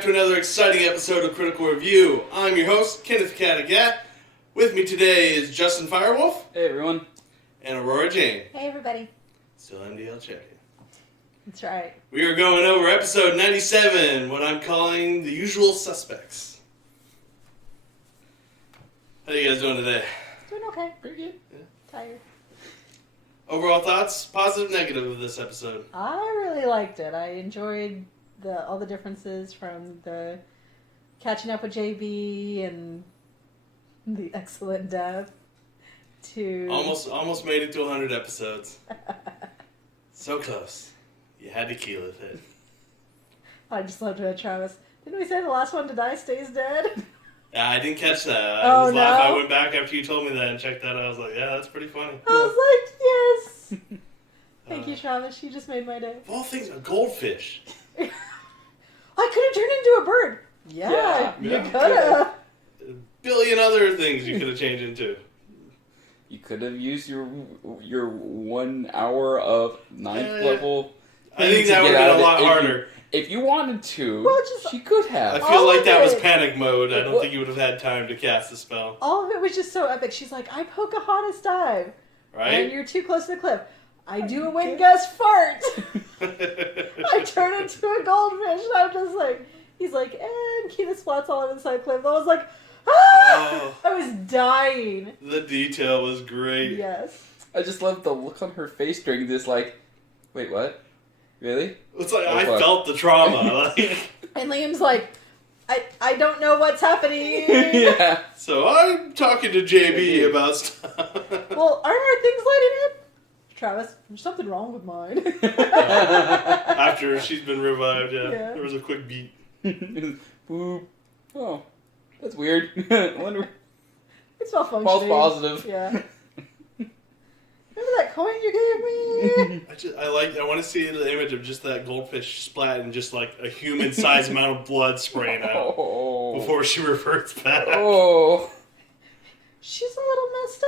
back to another exciting episode of Critical Review. I'm your host, Kenneth Cadigat. With me today is Justin Firewolf. Hey, everyone. And Aurora Jane. Hey, everybody. Still MDL champion. That's right. We are going over episode 97, what I'm calling The Usual Suspects. How you guys doing today? Doing okay. Pretty good. Yeah. Tired. Overall thoughts, positive, negative of this episode? I really liked it. I enjoyed all the differences from the catching up with JB and the excellent death to... Almost made it to 100 episodes. So close. You had to keel it. I just loved it, Travis. Didn't we say the last one to die stays dead? Yeah, I didn't catch that. Oh, no? I went back after you told me that and checked that out. I was like, yeah, that's pretty funny. I was like, yes! Thank you, Travis. You just made my day. Of all things, a goldfish. I could have turned into a bird. Yeah, you could have. A billion other things you could have changed into. You could have used your 1 hour of ninth level. I think that would have been a lot harder. If you wanted to, Well, she could have. I feel like that was it. panic mode. I don't think you would have had time to cast the spell. All of it was just so epic. She's like, I Pocahontas dive. Right? And you're too close to the cliff. I do a wind gust fart. I turn into a goldfish. And I'm just like, he's like, and Keena splats all over the side of the cliff. I was like, ah! Oh. I was dying. The detail was great. Yes. I just love the look on her face during this, like, wait, what? Really? It's like, Oh, I fuck. felt the trauma. And Liam's like, I don't know what's happening. Yeah. So I'm talking to JB about stuff. Well, aren't our things lighting up? Travis, there's something wrong with mine. After she's been revived, yeah. There was a quick beat. Boop. Oh, that's weird. I wonder. It's malfunctioning. False positive. Yeah. Remember that coin you gave me? I want to see the image of just that goldfish splat and just like a human-sized amount of blood spraying out before she reverts back. Oh. She's a little messed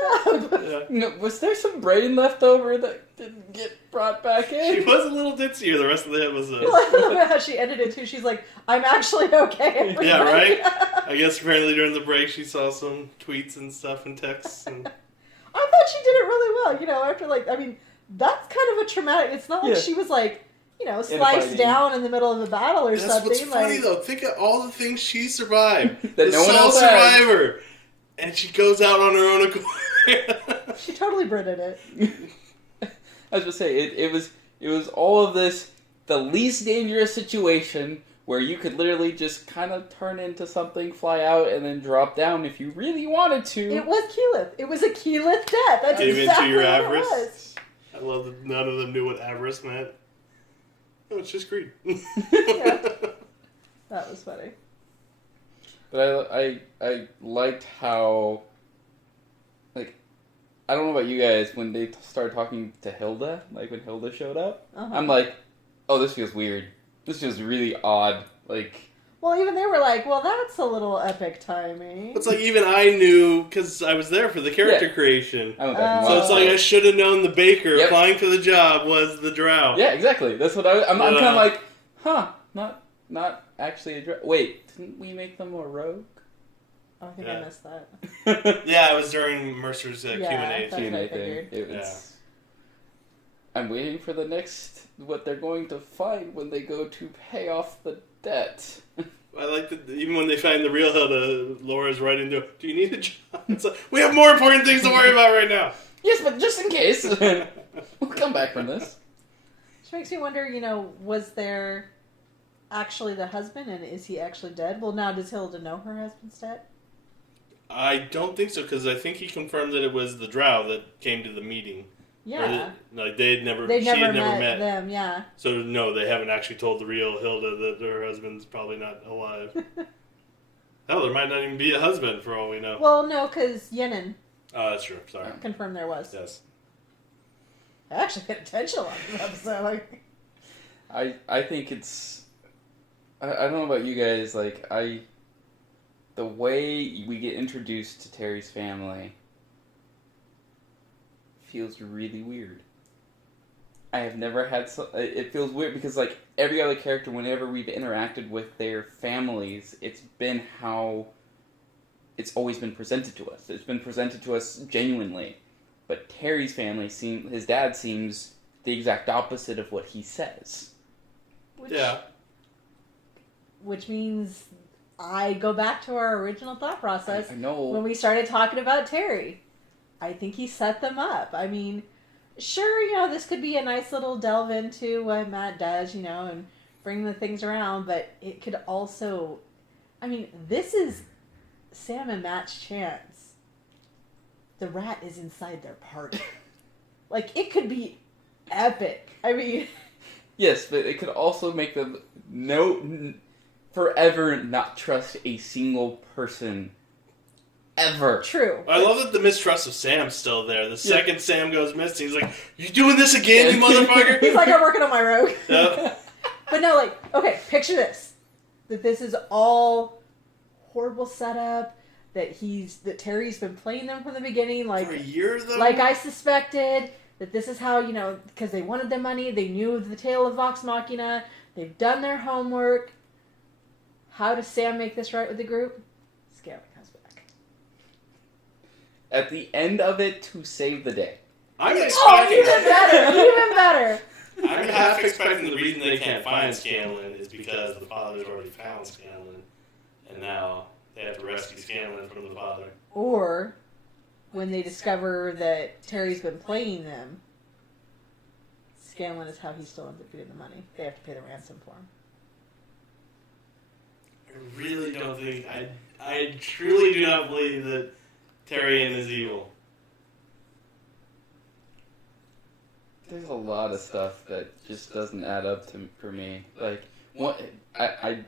up. Yeah. No, was there some brain left over that didn't get brought back in? She was a little ditzier the rest of the episode. I love how she ended it too. She's like, I'm actually okay. Everybody. Yeah, right? I guess apparently during the break she saw some tweets and stuff and texts. And... I thought she did it really well. You know, after that's kind of a traumatic. It's not like she was like, sliced down in the middle of a battle or something. What's funny though. Think of all the things she survived. That the no one sole else survivor. And she goes out on her own accord. She totally Brited it. I was going to say, it was all of this, the least dangerous situation where you could literally just kind of turn into something, fly out, and then drop down if you really wanted to. It was Keyleth. It was a Keyleth death. That's Gave exactly into your what avarice. it was. I love that none of them knew what avarice meant. Oh, it's just greed. Yeah. That was funny. But I liked how, like, I don't know about you guys, when they started talking to Hilda, like when Hilda showed up, I'm like, oh, this feels weird. This feels really odd. Like, well, even they were like, well, that's a little epic timing. It's like even I knew because I was there for the character creation. I went back and So watched it's like it. I should have known the baker Yep. applying for the job was the drow. Yeah, exactly. That's what I'm kind of like, not actually a wait, didn't we make them a rogue? I think I missed that. Yeah, it was during Mercer's Q&A. That's what I Q&A figured. thing. It was, I'm waiting for the next, what they're going to find when they go to pay off the debt. I like that even when they find the real Hilda, Laura's right into, do you need a job? It's like, we have more important things to worry about right now. Yes, but just in case. We'll come back from this. Which makes me wonder, was there actually the husband, and is he actually dead? Well, now does Hilda know her husband's dead? I don't think so, because I think he confirmed that it was the drow that came to the meeting. Yeah. They had never met them, yeah. So no, they haven't actually told the real Hilda that her husband's probably not alive. Hell, there might not even be a husband for all we know. Well, no, because Yenin Oh, that's true. Sorry. confirmed there was. Yes. I actually paid attention a lot to this episode. Like, I think it's, I don't know about you guys, like, the way we get introduced to Terry's family feels really weird. I have never had it feels weird because, like, every other character, whenever we've interacted with their families, it's been how it's always been presented to us. It's been presented to us genuinely. But Terry's family, his dad seems the exact opposite of what he says. Which means I go back to our original thought process. I know. When we started talking about Terry. I think he set them up. I mean, sure, this could be a nice little delve into what Matt does, and bring the things around, but it could also... I mean, this is Sam and Matt's chance. The rat is inside their party. Like, it could be epic. I mean... Yes, but it could also make them forever not trust a single person ever. True. I love that the mistrust of Sam's still there. The second Sam goes missing, he's like, "You doing this again, you motherfucker?" He's like, "I'm working on my rogue." Yep. But no, like, okay, picture this. That this is all horrible setup, that Terry's been playing them from the beginning, like... For a year, though? Like I suspected, that this is how, because they wanted the money, they knew the tale of Vox Machina, they've done their homework. How does Sam make this right with the group? Scanlan comes back. At the end of it, to save the day. I'm expecting... even better! Even better! I'm half expecting the reason they can't find Scanlan is because the father's already found Scanlan, and now they have to rescue Scanlan from the father. Or, when they discover that Terry's been playing them, Scanlan is how he still ends up getting the money. They have to pay the ransom for him. I really don't think... I truly do not believe that Tyrion is evil. There's a lot of stuff that just doesn't add up for me. Like, what I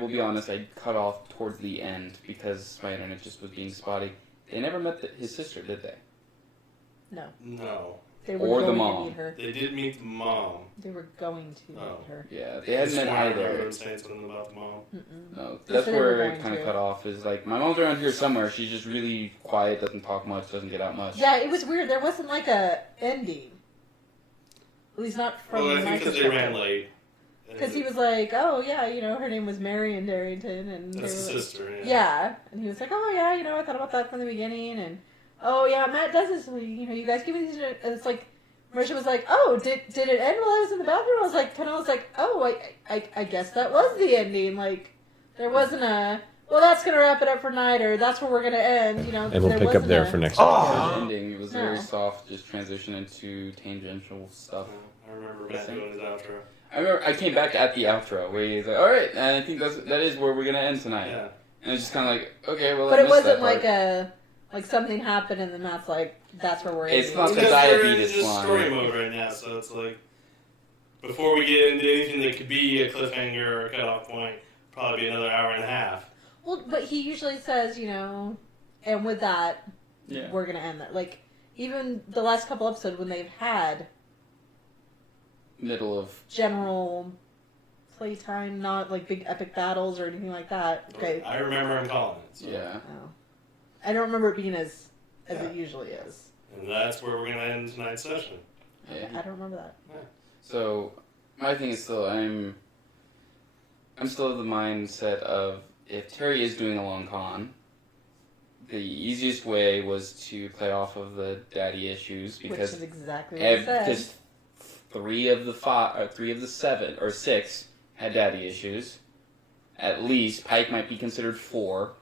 will be honest, I cut off towards the end because my internet just was being spotty. They never met his sister, did they? No. No. They were Or the going mom. to meet her. They did meet the mom. They were going to meet her. Yeah, they hadn't met I remember either. him saying something about the mom. Mm-mm. No, They that's said they were where it going kind of to. cut off. Is like, my mom's around here somewhere. She's just really quiet, doesn't talk much, doesn't get out much. Yeah, it was weird. There wasn't like a ending. At least not from Well, I my think because they ran perspective. late. Because he was like, oh yeah, her name was Marion Darrington, and That's they the were sister, yeah. yeah, and he was like, oh yeah, I thought about that from the beginning, and oh yeah, Matt does this. You guys give me these. And it's like, Marisha was like, oh, did it end while I was in the bathroom? I was like, oh, I guess that was the ending. Like, there wasn't a, well, that's gonna wrap it up for night, or that's where we're gonna end. And we'll pick up there for next episode. Ending. It was very No. soft, just transition into tangential stuff. I remember Matt doing his outro. I remember I came back at the outro where he's like, "All right, and I think that is where we're gonna end tonight." Yeah. And it's just kind of like, okay, well, But I it missed that wasn't part. like something happened, and then Matt's like, that's where we're It's ending. not the Because we're in diabetes just line. story mode right now, so it's like, before we get into anything that could be a cliffhanger or a cutoff point, probably be another hour and a half. Well, but he usually says, and with that, Yeah. we're gonna end that. Like, even the last couple episodes when they've had Middle of general playtime, not like big epic battles or anything like that. Okay. I remember him calling it. So. yeah. Oh. I don't remember it being as Yeah. it usually is. And that's where we're going to end tonight's session. Yeah. I don't remember that. So my thing is still I'm still of the mindset of if Terry is doing a long con, the easiest way was to play off of the daddy issues Which because is exactly what he said. because 3 of the 7 or 6 had daddy issues. At least Pike might be considered 4.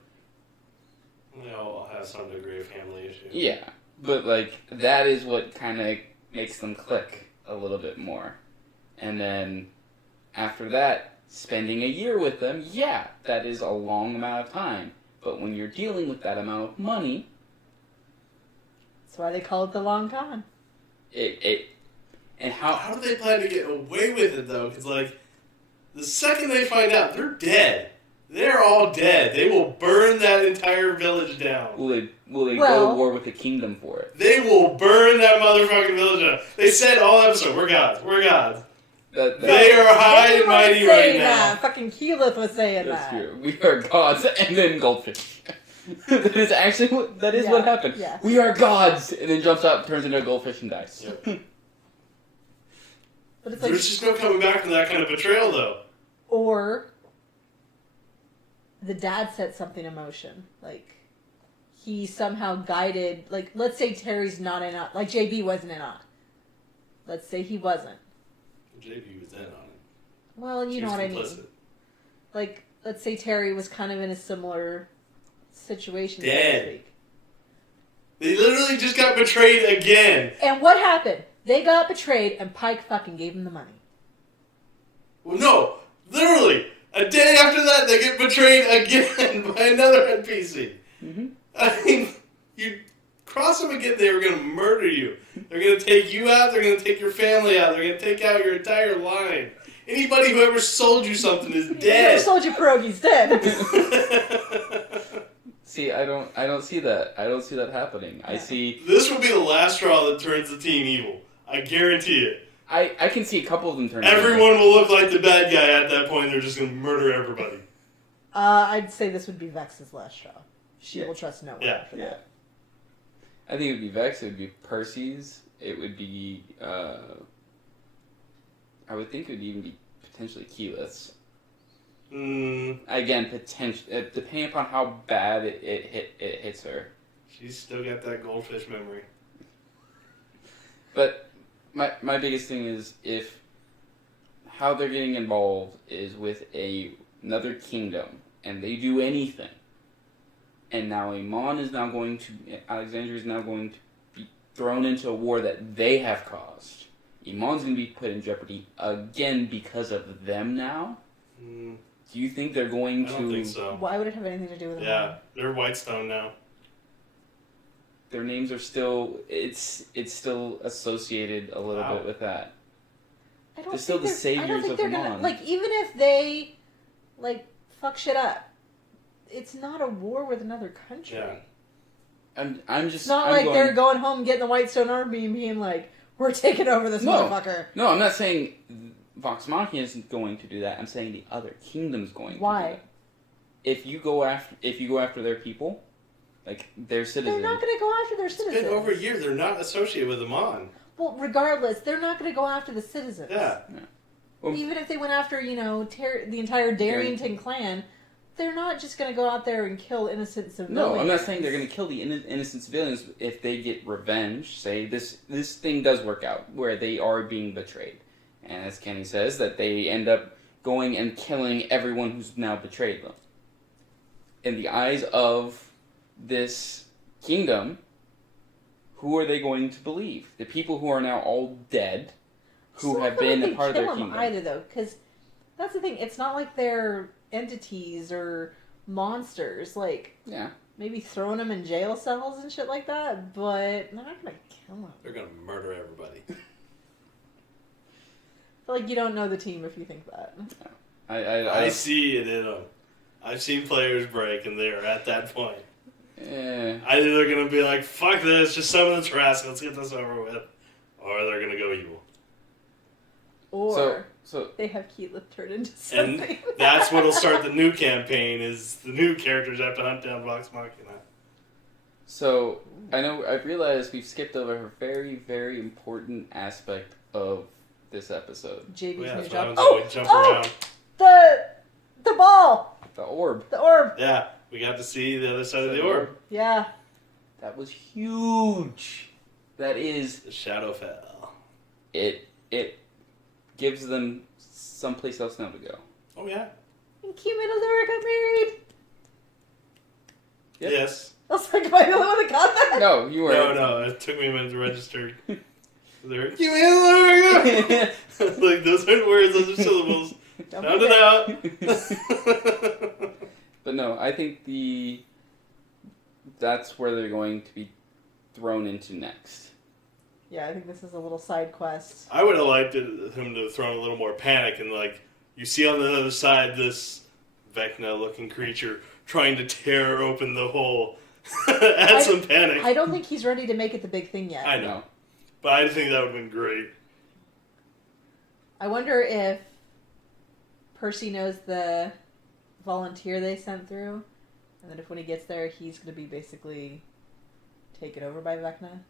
They all have some degree of family issues. Yeah, but like that is what kind of makes them click a little bit more. And then after that, spending a year with them, yeah, that is a long amount of time. But when you're dealing with that amount of money, That's why they call it the long con. and How do they plan to get away with it, though? Because, like, the second they find out, they're dead. They're all dead. They will burn that entire village down. will they go Well- to war with the kingdom for it? They will burn that motherfucking village down. They said all episode, we're gods, we're gods. They are high They and were mighty right saying now. that. Fucking Keyleth was saying That's that. true. We are gods, and then goldfish. That is actually what Yeah, happened. yeah. We are gods, and then jumps out, turns into a goldfish, and dies. Yep. But it's like, there's just no coming back from that kind of betrayal, though. or the dad set something in motion. Like, he somehow guided, like, let's say Terry's not in on, like JB wasn't in on. Let's say he wasn't. JB was in on it. Well, you know what I mean. Like, let's say Terry was kind of in a similar situation. Dead. So to speak. They literally just got betrayed again. And what happened? They got betrayed, and Pike fucking gave him the money. Well, no, literally, a day after that, they get betrayed again by another NPC. Mm-hmm. I mean, you cross them again, they were going to murder you. They're going to take you out, they're going to take your family out, they're going to take out your entire line. Anybody who ever sold you something is dead. Whoever sold you pierogies dead. See, I don't see that. I don't see that happening. I see. This will be the last straw that turns the team evil. I guarantee it. I can see a couple of them turning. Everyone will look like the bad guy at that point. They're just going to murder everybody. I'd say this would be Vex's last straw. She will trust no one after that. I think it would be Vex. It would be Percy's. It would be. I would think it would even be potentially Keyleth's. Again, depending upon how bad it hits her. She's still got that goldfish memory. But my biggest thing is if how they're getting involved is with another kingdom, and they do anything, and now Alexandria is now going to be thrown into a war that they have caused. Iman's going to be put in jeopardy again because of them now. Do you think they're going to... I don't think so. Why would it have anything to do with them? Yeah, they're Whitestone now. Their names are still... It's still associated a little bit with that. They're still the saviors of Iman. Like, even if they, like, fuck shit up, it's not a war with another country. Yeah. I'm just... It's not they're going home, getting the Whitestone Army and being like, we're taking over this motherfucker. No, I'm not saying Vox Machina isn't going to do that. I'm saying the other kingdom's going to do that. If you go after their people, like their citizens, they're not going to go after their citizens. It's been over a year. They're not associated with Iman. Well, regardless, they're not going to go after the citizens. Yeah. Well, even if they went after, the entire Darrington clan, they're not just going to go out there and kill innocent civilians. No, I'm not saying they're going to kill the innocent civilians if they get revenge. Say this thing does work out where they are being betrayed, and as Kenny says, that they end up going and killing everyone who's now betrayed them. In the eyes of this kingdom, who are they going to believe? The people who are now all dead, who have been a part of their kingdom. Either though, because that's the thing. It's not like they're entities or monsters. Like, maybe throwing them in jail cells and shit like that. But they're not gonna kill them. They're gonna murder everybody. I feel like you don't know the team if you think that. I see it in them. I've seen players break, and they're at that point. Yeah. Either they're going to be like, fuck this, just summon the Trask, let's get this over with. Or they're going to go evil. Or so they have Keyleth turned into something. And that's what'll start the new campaign, is the new characters have to hunt down Vox Machina. So, I've realized we've skipped over a very, very important aspect of this episode. JB's new job. Jump around. The ball! The orb. The orb! Yeah, we got to see the other side of the orb. Yeah. That was huge. That is... The shadow fell. It gives them someplace else now to go. Oh, yeah. And Cumin and Allura got married. Yep. Yes. I was like, am I the only one that got that? No, you were. No, it took me a minute to register. They're Cumin and Allura. Like, those aren't words, those are syllables. Sound it out. But no, I think that's where they're going to be thrown into next. Yeah, I think this is a little side quest. I would have liked him to have thrown a little more panic and, like, you see on the other side this Vecna-looking creature trying to tear open the hole. Add some panic. I don't think he's ready to make it the big thing yet. I know. But I think that would have been great. I wonder if Percy knows the volunteer they sent through, and that if when he gets there, he's going to be basically taken over by Vecna.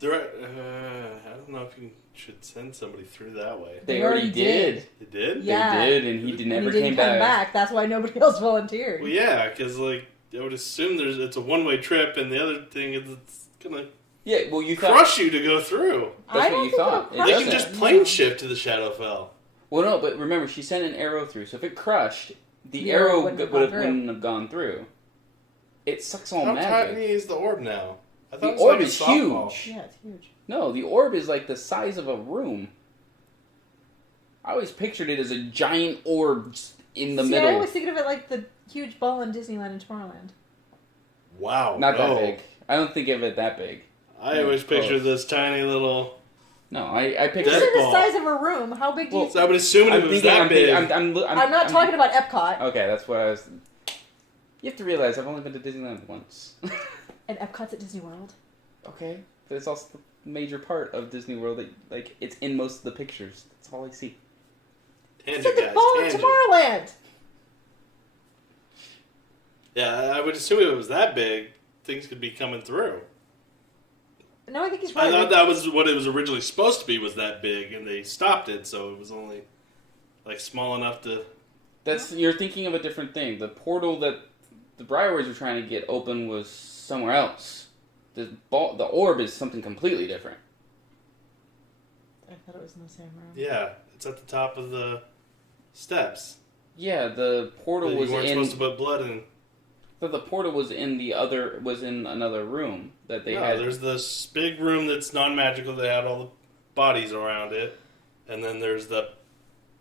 I don't know if you should send somebody through that way. They already did. They did? Yeah. They did, and he never didn't came come back. That's why nobody else volunteered. Well, yeah, because I would assume it's a one-way trip, and the other thing is it's gonna You thought crush you to go through. that's what you thought. They can just plane shift to the Shadowfell. Well, no, but remember, she sent an arrow through, so if it crushed, the arrow wouldn't have gone through. It sucks all magic. How tiny is the orb now? I thought The orb like is softball. huge. Yeah, it's huge. No, the orb is like the size of a room. I always pictured it as a giant orb in the middle. I always think of it like the huge ball in Disneyland and Tomorrowland. Wow. Not that big. I don't think of it that big. I always picture this tiny little... No, I picture It's it... the size of a room. How big do you... So I would assume it was that big. I'm not talking about Epcot. Okay, that's what I was... You have to realize I've only been to Disneyland once. And Epcot's at Disney World. Okay, but it's also the major part of Disney World. That, it's in most of the pictures. That's all I see. Tangent, it's like the ball in Tomorrowland. Yeah, I would assume if it was that big, things could be coming through. No, I think he's right. I thought that was what it was originally supposed to be, was that big, and they stopped it, so it was only small enough to... You're thinking of a different thing. The portal that the Briarways were trying to get open was somewhere else. The orb is something completely different. I thought it was in the same room. Yeah, it's at the top of the steps. Yeah, the portal was in... You weren't supposed to put blood in. But the portal was in another room that they had. There's this big room that's non-magical. They had all the bodies around it, and then there's the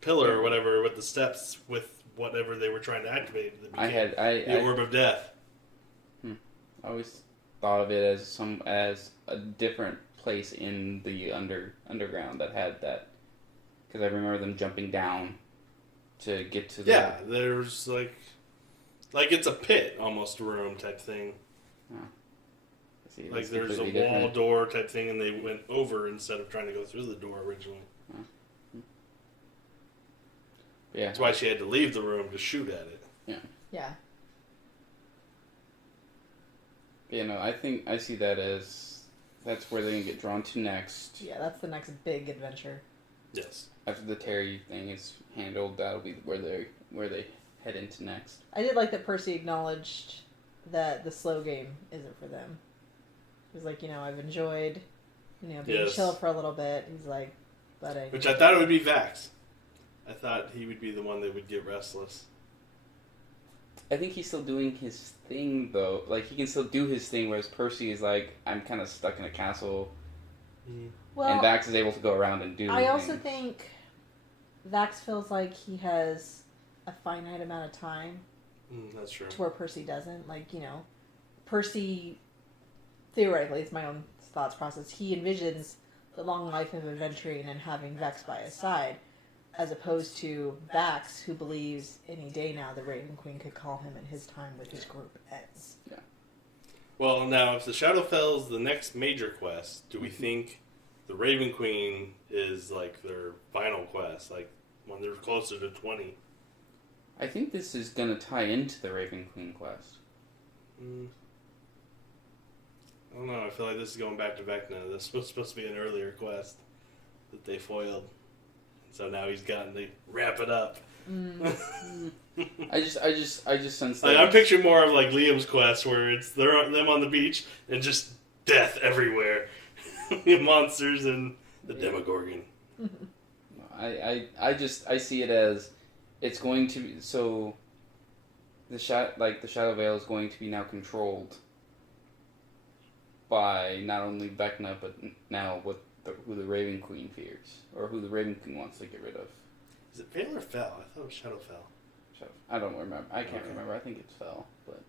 pillar or whatever with the steps with whatever they were trying to activate. The orb of death. I always thought of it as a different place in the underground that had that, because I remember them jumping down to get to the... Yeah, there's like it's a pit almost room type thing. See, like there's a wall different. door type thing, and they went over instead of trying to go through the door originally. Yeah, that's why she had to leave the room to shoot at it. Yeah. I think I see that as that's where they're gonna get drawn to next. Yeah, that's the next big adventure. Yes. After the Terry thing is handled, that'll be where they head into next. I did like that Percy acknowledged that the slow game isn't for them. He was like, I've enjoyed, being chill for a little bit. He's like, but Which I thought it would be Vax. I thought he would be the one that would get restless. I think he's still doing his thing, though. Like, he can still do his thing, whereas Percy is like, I'm kind of stuck in a castle. Well, and Vax is able to go around and do I also think Vax feels like he has a finite amount of time. That's true. To where Percy doesn't. Percy, theoretically, it's my own thoughts process, he envisions the long life of adventuring and having Vex by his side, as opposed to Vax, who believes any day now the Raven Queen could call him and his time with his group ends. Yeah. Well, now, if the Shadowfell's the next major quest, do we think the Raven Queen is, their final quest, when they're closer to 20? I think this is going to tie into the Raven Queen quest. I don't know. I feel like this is going back to Vecna. This was supposed to be an earlier quest that they foiled. So now he's gotten to wrap it up. I just sense that I'm picturing more of Liam's quest, where it's them on the beach and just death everywhere, monsters and the Demogorgon. I see it as it's going to be so. The Shadow Veil is going to be now controlled by not only Vecna, but now who the Raven Queen fears, or who the Raven Queen wants to get rid of. Is it Veil or Fell? I thought it was Shadowfell. I don't remember. I can't remember. I think it's Fell, but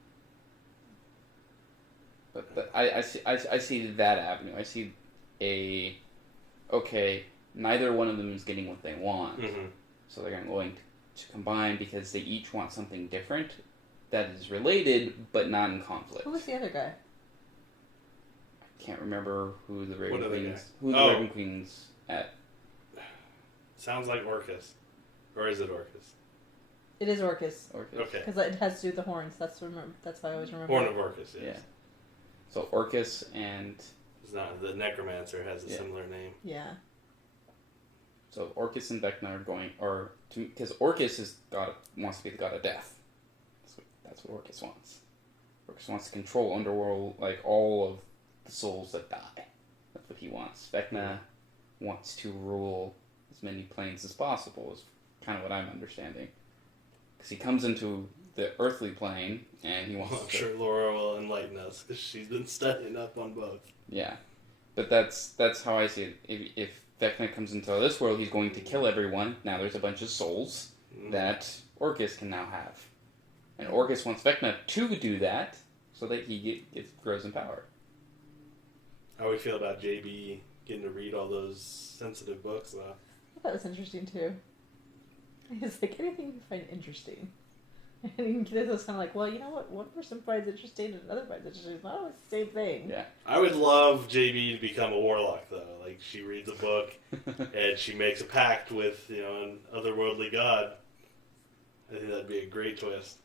I see that avenue. I see neither one of them is getting what they want, so they're going to combine because they each want something different that is related but not in conflict. Who was the other guy? I can't remember who the Raven Queen's at. Sounds like Orcus. Or is it Orcus? It is Orcus. Okay. Because it has to do with the horns. That's how I always remember. Horn of Orcus, yes. Yeah. So Orcus and... It's not, the Necromancer has a similar name. Yeah. So Orcus and Vecna are going, because Orcus wants to be the god of death. That's what Orcus wants. Orcus wants to control underworld, like all of the souls that die. That's what he wants. Vecna wants to rule as many planes as possible, is kind of what I'm understanding. Because he comes into the earthly plane, and he wants I'm sure Laura will enlighten us, because she's been studying up on both. Yeah. But that's how I see it. If Vecna comes into this world, he's going to kill everyone. Now there's a bunch of souls that Orcus can now have. And Orcus wants Vecna to do that, so that he grows in power. How do we feel about JB getting to read all those sensitive books, though? I thought it was interesting, too. It's like, anything you find interesting. And it was kind of like, well, you know what? One person finds interesting and another finds interesting. It's not always the same thing. Yeah. I would love JB to become a warlock, though. Like, she reads a book, and she makes a pact with, an otherworldly god. I think that'd be a great twist.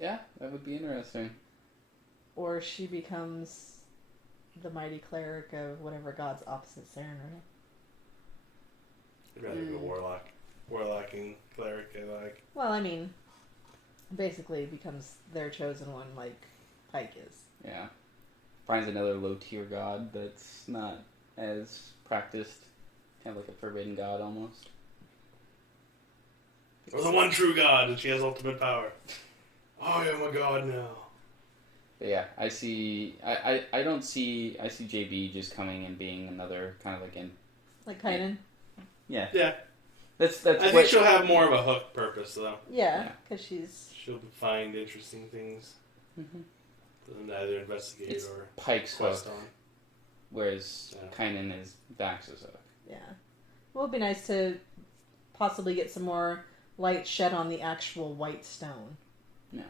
Yeah, that would be interesting. Or she becomes the mighty cleric of whatever god's opposite Saren, right? I'd rather be a warlock. Warlock and cleric, I like. Well, I mean, basically becomes their chosen one, like Pike is. Yeah. Finds another low-tier god that's not as practiced. Kind of like a forbidden god, almost. Or the one true god, and she has ultimate power. I am a god now. But yeah, I see JB just coming and being another kind of Like Kainen? Yeah. Yeah. That's I think she'll have more of a hook purpose, though. Yeah, because she'll find interesting things. Mm-hmm. Either investigate it's or Pike's quest hook, on. whereas Kainen is Vax's hook. Yeah. Well, it'd be nice to possibly get some more light shed on the actual white stone. Yeah.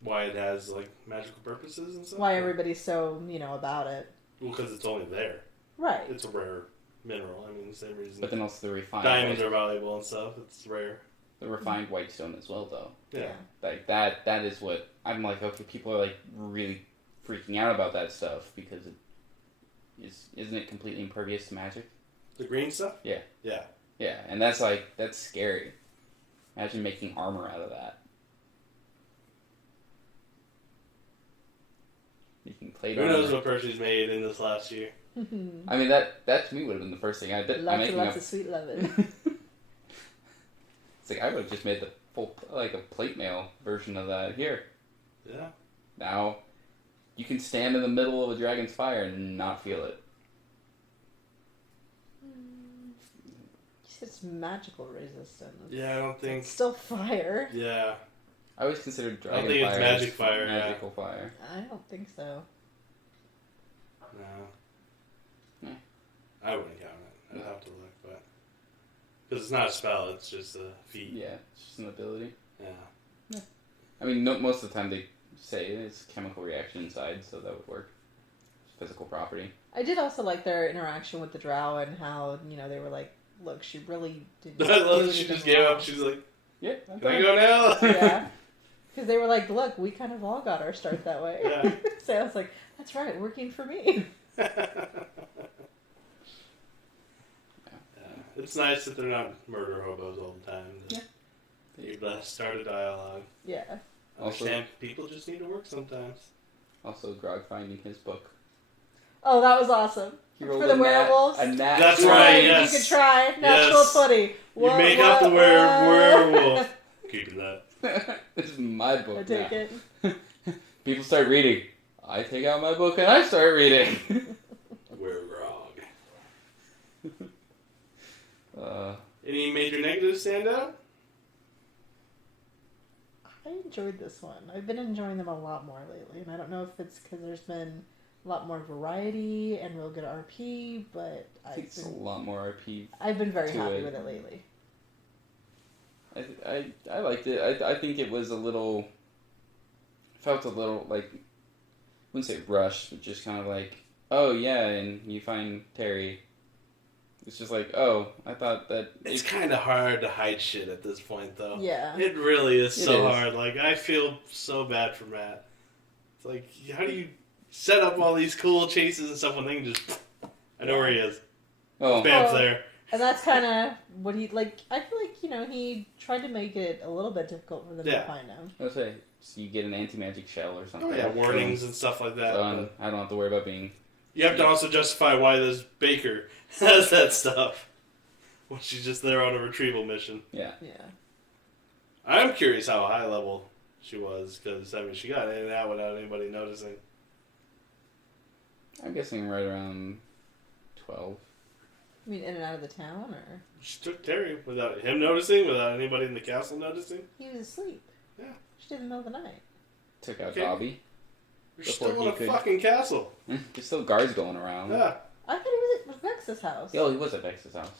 Why it has, like, magical purposes and stuff? Why everybody's so, about it. Well, because it's only there. Right. It's a rare mineral. I mean, the same reason. But then also the refined diamonds are valuable and stuff. It's rare. The refined white stone as well, though. Yeah. Like, that is what... I'm like, okay, people are, like, really freaking out about that stuff because isn't it completely impervious to magic? The green stuff? Yeah. Yeah. Yeah, and that's scary. Imagine making armor out of that. Making plate Who armor. knows what Percy's made in this last year? I mean, that to me would have been the first thing I did. Lots and lots of sweet loving. It's like, I would have just made the full, like, a plate mail version of that here. Yeah. Now, you can stand in the middle of a dragon's fire and not feel it. It's magical resistance. Yeah, I don't think... It's still fire. Yeah. I always considered dragon I don't think fire it's magic as fire, magical fire. I don't think so. No. Yeah. I wouldn't count it. I'd have to look, but... Because it's not a spell, it's just a feat. Yeah, it's just an ability. Yeah. I mean, most of the time they say it's chemical reaction inside, so that would work. It's physical property. I did also like their interaction with the drow and how, they were like, look, she really didn't I love do that she anything just gave wrong. up. She was like, Yeah, can I go now? Yeah. Because they were like, look, we kind of all got our start that way. Yeah. So I was like, that's right, working for me. Yeah. It's nice that they're not murder hobos all the time. Yeah. You start a dialogue. Yeah. Also- Understand people just need to work sometimes. Also, Grog finding his book. Oh, that was awesome. He For rolled the a nat- werewolves. A nat That's You right, could- yes. You could try. Natural Yes. 20. You make up the werewolf. Keeping that. This is my book I take now. it. People start reading. I take out my book and I start reading. Werewolf. Any major negatives stand out? I enjoyed this one. I've been enjoying them a lot more lately, and I don't know if it's because there's been a lot more variety and real good RP, but I think it's a lot more RP. I've been very to happy it. with it lately. I liked it. I think it was a little... Felt a little, like... I wouldn't say rushed, but just kind of like... Oh, yeah, and you find Terry. It's just like, oh, I thought that... It's kind of hard to hide shit at this point, though. Yeah. It really is It so is. hard. Like, I feel so bad for Matt. It's like, how do you set up all these cool chases and stuff, and then just, I know where he is. Oh. Bam's there. And that's kind of what he, like, I feel like, he tried to make it a little bit difficult for them to find him. I was say, so you get an anti-magic shell or something. Oh, yeah, warnings and stuff like that. So I don't have to worry about being... You have to also justify why this baker has that stuff when she's just there on a retrieval mission. Yeah. I'm curious how high level she was, because, she got in and out without anybody noticing. I'm guessing right around 12. You mean in and out of the town, or? She took Terry without him noticing, without anybody in the castle noticing. He was asleep. Yeah. She did in the middle of the night. Took out Dobby. You're still in a fucking castle. There's still guards going around. Yeah. I thought he was at Vex's house. Oh, he was at Vex's house.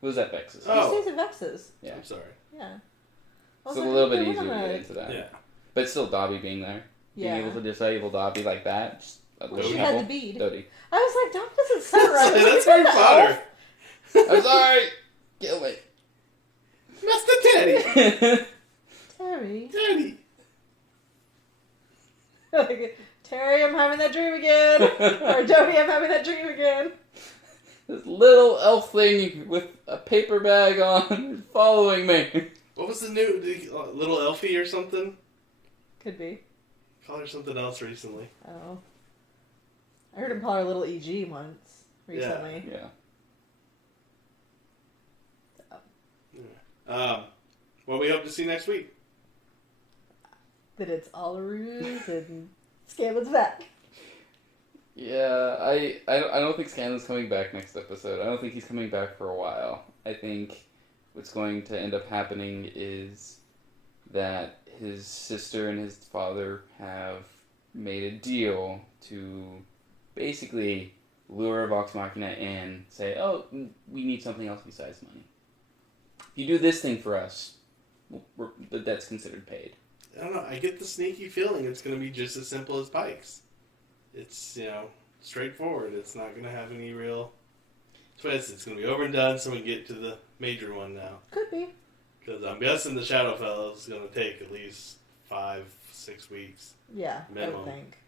He was at Vex's He house. stays at Vex's. Yeah. I'm sorry. Yeah. It's a little bit easier to get into that. Yeah. But still Dobby being there. Being able to disable Dobby like that. Just she had the bead. Dodie. I was like, Dobby doesn't sound right. That's Harry Potter. I'm sorry. Kill me. Master Teddy. Terry. Teddy. Like, Terry, I'm having that dream again. Or Dodie, I'm having that dream again. This little elf thing with a paper bag on is following me. What was the new Little Elfie or something? Could be. Call her something else recently. Oh. I heard him call her Little EG once recently. Yeah. What we hope to see next week? That it's all a ruse and Scanlan's back. Yeah, I don't think Scanlan's coming back next episode. I don't think he's coming back for a while. I think what's going to end up happening is that his sister and his father have made a deal to basically lure Vox Machina in, say, oh, we need something else besides money. If you do this thing for us, the debt's considered paid. I don't know. I get the sneaky feeling it's going to be just as simple as Pikes. It's, straightforward. It's not going to have any real twist. It's going to be over and done so we can get to the major one now. Could be. Because I'm guessing the Shadowfell is going to take at least 5-6 weeks. Yeah, minimum. I would think.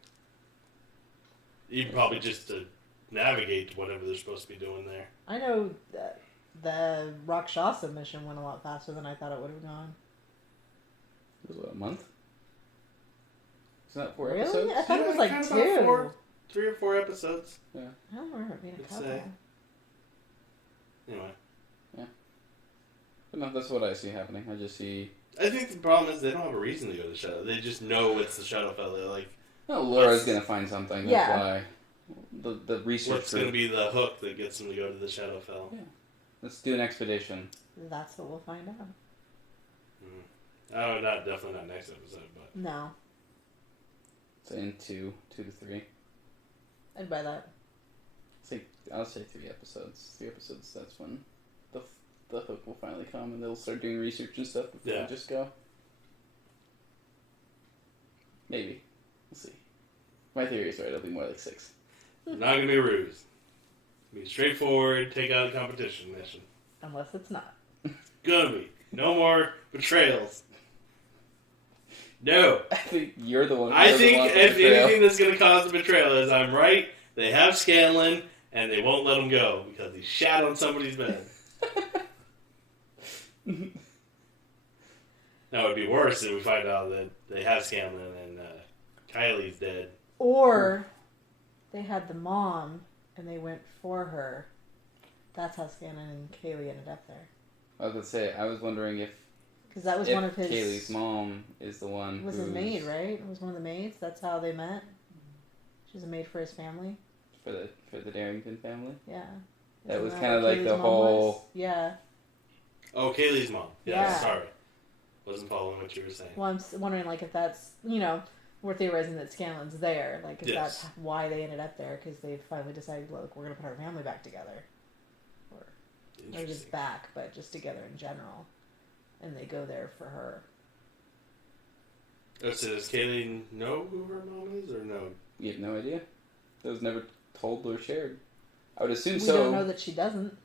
Even probably just to navigate whatever they're supposed to be doing there. I know that the Rakshasa mission went a lot faster than I thought it would have gone. It was what, a month? Isn't that 4 Really? episodes? I thought it was like 2. 3 or 4 episodes. Yeah. I don't remember it being a couple. Anyway. Yeah. But no, that's what I see happening. I just see... I think the problem is they don't have a reason to go to Shadow. They just know it's the Shadowfell. They're like... No, Laura's going to find something. That's why. The research... What's going to be the hook that gets them to go to the Shadowfell? Yeah. Let's do an expedition. That's what we'll find out. Oh, definitely not next episode, but... No. So in 2 to 3. I'd buy that. I'll say 3 episodes. 3 episodes, that's when the hook will finally come and they'll start doing research and stuff before they just go. Maybe. We'll see. My theory is right, it'll be more like 6. Not going to be a ruse. Be straightforward, take out a competition mission. Unless it's not. Gonna be. No more betrayals. No. I think you're the one. I think if anything that's going to cause a betrayal is I'm right, they have Scanlan, and they won't let him go because he shat on somebody's bed. Now, it would be worse if we find out that they have Scanlan and Kylie's dead. Or they had the mom and they went for her. That's how Scanlan and Kaylee ended up there. I was going to say, I was wondering if... Because that was one of his... Kaylee's mom is the one It was his maid, right? It was one of the maids. That's how they met. She was a maid for his family. For the Darrington family? Yeah. That was kind of like the whole... Yeah. Oh, Kaylee's mom. Yeah, sorry. Wasn't following what you were saying. Well, I'm wondering, like, if that's, we're theorizing that Scanlan's there. Like, if that's why they ended up there, because they finally decided, look, we're going to put our family back together. Or just back, but just together in general. And they go there for her. Oh, so does Kaylee know who her mom is, or no? You have no idea? It was never told or shared. I would assume we so. We don't know that she doesn't.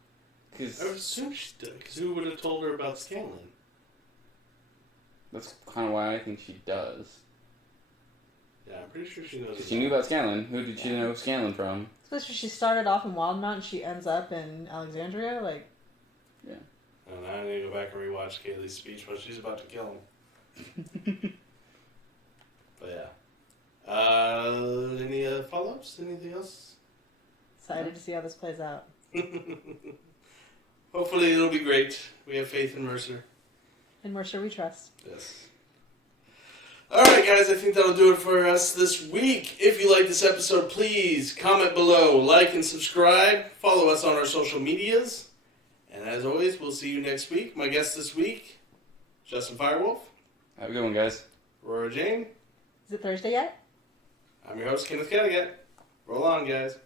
I would assume she did, because who would have told her about Scanlan? That's kind of why I think she does. Yeah, I'm pretty sure she knows. She knew about Scanlan. Who did she know Scanlan from? Especially she started off in Wildmount and she ends up in Alexandria. Like, yeah. And I need to go back and rewatch Kaylee's speech when she's about to kill him. But yeah. Any follow-ups? Anything else? Excited to see how this plays out. Hopefully it'll be great. We have faith in Mercer. And Mercer we trust. Yes. Alright guys, I think that'll do it for us this week. If you like this episode, please comment below, like and subscribe, follow us on our social medias. And as always, we'll see you next week. My guest this week, Justin Firewolf. Have a good one, guys. Aurora Jane. Is it Thursday yet? I'm your host, Kenneth Cattigat. Roll on, guys.